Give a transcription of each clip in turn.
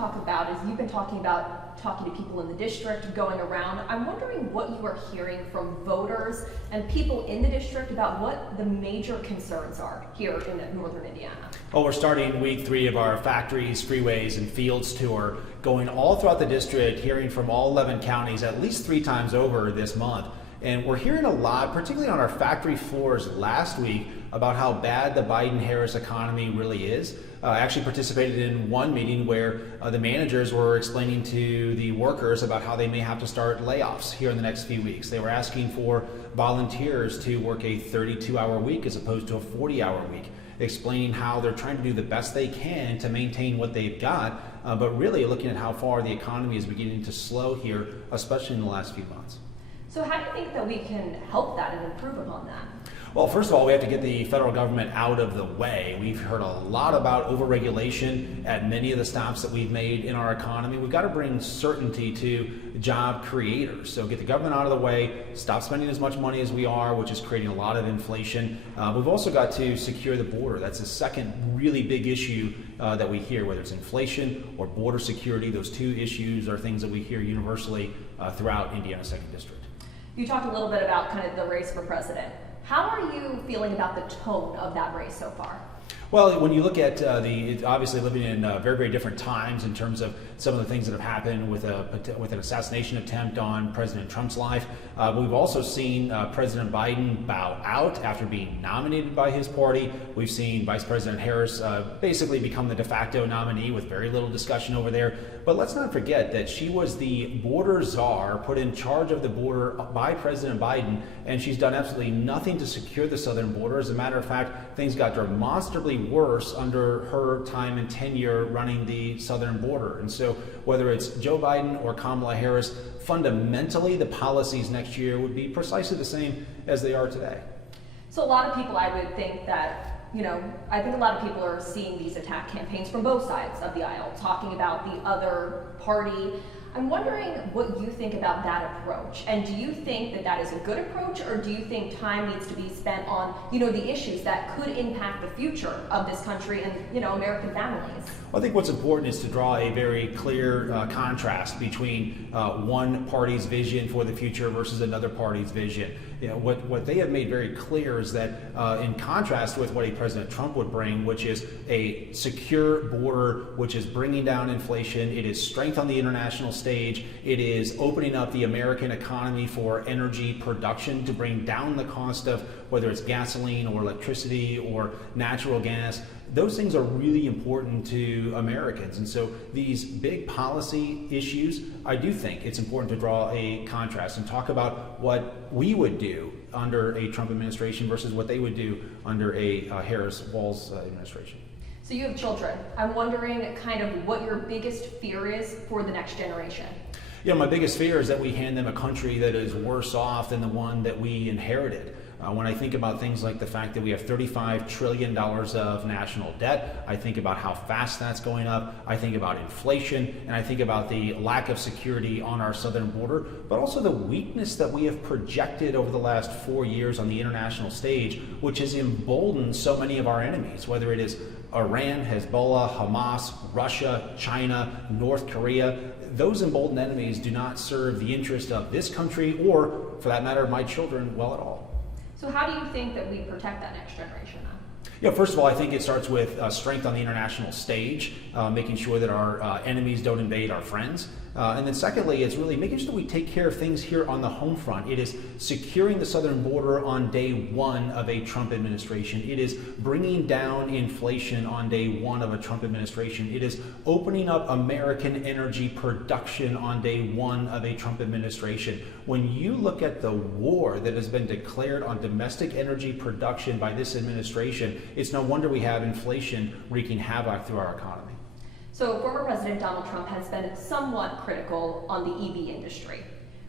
talk about is you've been talking about talking to people in the district, going around. I'm wondering what you are hearing from voters and people in the district about what the major concerns are here in northern Indiana. Well, we're starting week 3 of our factories, freeways, and fields tour, going all throughout the district, hearing from all 11 counties at least 3 times over this month. And we're hearing a lot, particularly on our factory floors last week, about how bad the Biden-Harris economy really is. I actually participated in one meeting where the managers were explaining to the workers about how they may have to start layoffs here in the next few weeks. They were asking for volunteers to work a 32-hour week as opposed to a 40-hour week, explaining how they're trying to do the best they can to maintain what they've got, but really looking at how far the economy is beginning to slow here, especially in the last few months. So how do you think that we can help that and improve upon that? Well, first of all, we have to get the federal government out of the way. We've heard a lot about overregulation at many of the stops that we've made in our economy. We've got to bring certainty to job creators. So get the government out of the way, stop spending as much money as we are, which is creating a lot of inflation. We've also got to secure the border. That's the second really big issue that we hear, whether it's inflation or border security. Those 2 issues are things that we hear universally throughout Indiana's 2nd District. You talked a little bit about kind of the race for president. How are you feeling about the tone of that race so far? Well, when you look at obviously living in very, very different times in terms of some of the things that have happened with an assassination attempt on President Trump's life, we've also seen President Biden bow out after being nominated by his party. We've seen Vice President Harris basically become the de facto nominee with very little discussion over there. But let's not forget that she was the border czar put in charge of the border by President Biden, and she's done absolutely nothing to secure the southern border. As a matter of fact, things got demonstrably worse under her time and tenure running the southern border. And so whether it's Joe Biden or Kamala Harris, fundamentally the policies next year would be precisely the same as they are today. So a lot of people, I would think that, I think a lot of people are seeing these attack campaigns from both sides of the aisle, talking about the other party. I'm wondering what you think about that approach. And do you think that that is a good approach, or do you think time needs to be spent on, the issues that could impact the future of this country and, American families? Well, I think what's important is to draw a very clear contrast between one party's vision for the future versus another party's vision. What they have made very clear is that in contrast with what a President Trump would bring, which is a secure border, which is bringing down inflation, it is strength on the international stage, it is opening up the American economy for energy production to bring down the cost of whether it's gasoline or electricity or natural gas. Those things are really important to Americans. And so these big policy issues, I do think it's important to draw a contrast and talk about what we would do under a Trump administration versus what they would do under a Harris-Walz administration. So you have children. I'm wondering kind of what your biggest fear is for the next generation. My biggest fear is that we hand them a country that is worse off than the one that we inherited. When I think about things like the fact that we have $35 trillion of national debt, I think about how fast that's going up, I think about inflation, and I think about the lack of security on our southern border, but also the weakness that we have projected over the last 4 years on the international stage, which has emboldened so many of our enemies, whether it is Iran, Hezbollah, Hamas, Russia, China, North Korea. Those emboldened enemies do not serve the interest of this country or, for that matter, my children well at all. So how do you think that we protect that next generation then? First of all, I think it starts with strength on the international stage, making sure that our enemies don't invade our friends. And then secondly, it's really making sure that we take care of things here on the home front. It is securing the southern border on day 1 of a Trump administration. It is bringing down inflation on day 1 of a Trump administration. It is opening up American energy production on day 1 of a Trump administration. When you look at the war that has been declared on domestic energy production by this administration, it's no wonder we have inflation wreaking havoc through our economy. So former President Donald Trump has been somewhat critical on the EV industry.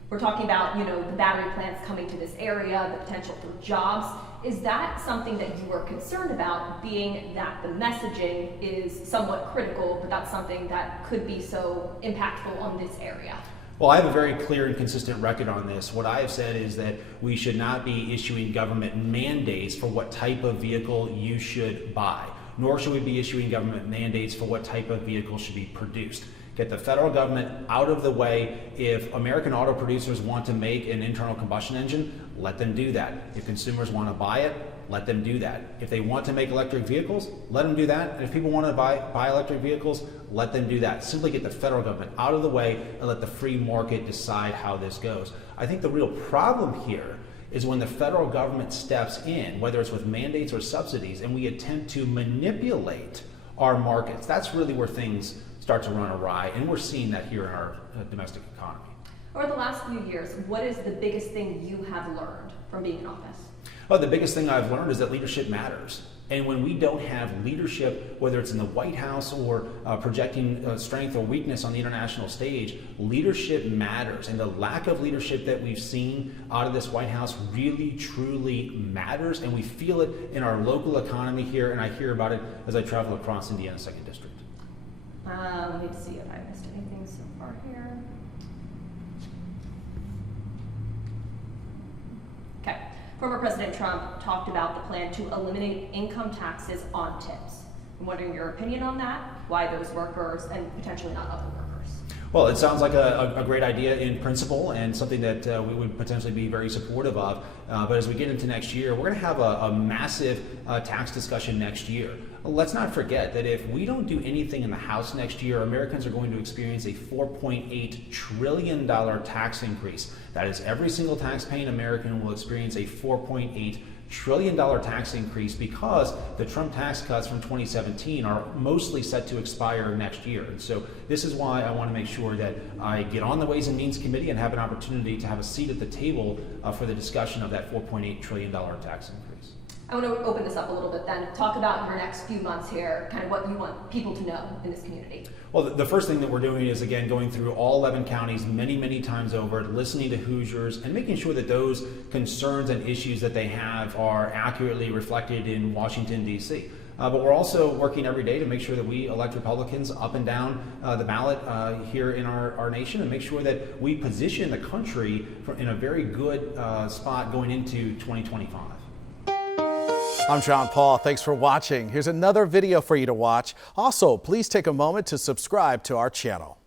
We're talking about, the battery plants coming to this area, the potential for jobs. Is that something that you are concerned about, being that the messaging is somewhat critical, but that's something that could be so impactful on this area? Well, I have a very clear and consistent record on this. What I have said is that we should not be issuing government mandates for what type of vehicle you should buy. nor should we be issuing government mandates for what type of vehicle should be produced. Get the federal government out of the way. If American auto producers want to make an internal combustion engine, let them do that. If consumers want to buy it, let them do that. If they want to make electric vehicles, let them do that. And if people want to buy electric vehicles, let them do that. Simply get the federal government out of the way and let the free market decide how this goes. I think the real problem here is when the federal government steps in, whether it's with mandates or subsidies, and we attempt to manipulate our markets. That's really where things start to run awry, and we're seeing that here in our domestic economy. Over the last few years, what is the biggest thing you have learned from being in office? Well, the biggest thing I've learned is that leadership matters. And when we don't have leadership, whether it's in the White House or projecting strength or weakness on the international stage, leadership matters. And the lack of leadership that we've seen out of this White House really, truly matters. And we feel it in our local economy here, and I hear about it as I travel across Indiana's 2nd District. Let me see if I missed anything so far here. Okay. Former President Trump talked about the plan to eliminate income taxes on tips. I'm wondering your opinion on that, why those workers and potentially not other workers. Well, it sounds like a great idea in principle and something that we would potentially be very supportive of. But as we get into next year, we're going to have a massive tax discussion next year. Let's not forget that if we don't do anything in the House next year, Americans are going to experience a $4.8 trillion tax increase. That is, every single tax-paying American will experience a $4.8 trillion tax increase because the Trump tax cuts from 2017 are mostly set to expire next year. And so this is why I want to make sure that I get on the Ways and Means Committee and have an opportunity to have a seat at the table for the discussion of that $4.8 trillion tax increase. I want to open this up a little bit then. Talk about your next few months here, kind of what you want people to know in this community. Well, the first thing that we're doing is, again, going through all 11 counties many, many times over, listening to Hoosiers and making sure that those concerns and issues that they have are accurately reflected in Washington, D.C. But we're also working every day to make sure that we elect Republicans up and down the ballot here in our nation and make sure that we position the country in a very good spot going into 2025. I'm John Paul. Thanks for watching. Here's another video for you to watch. Also, please take a moment to subscribe to our channel.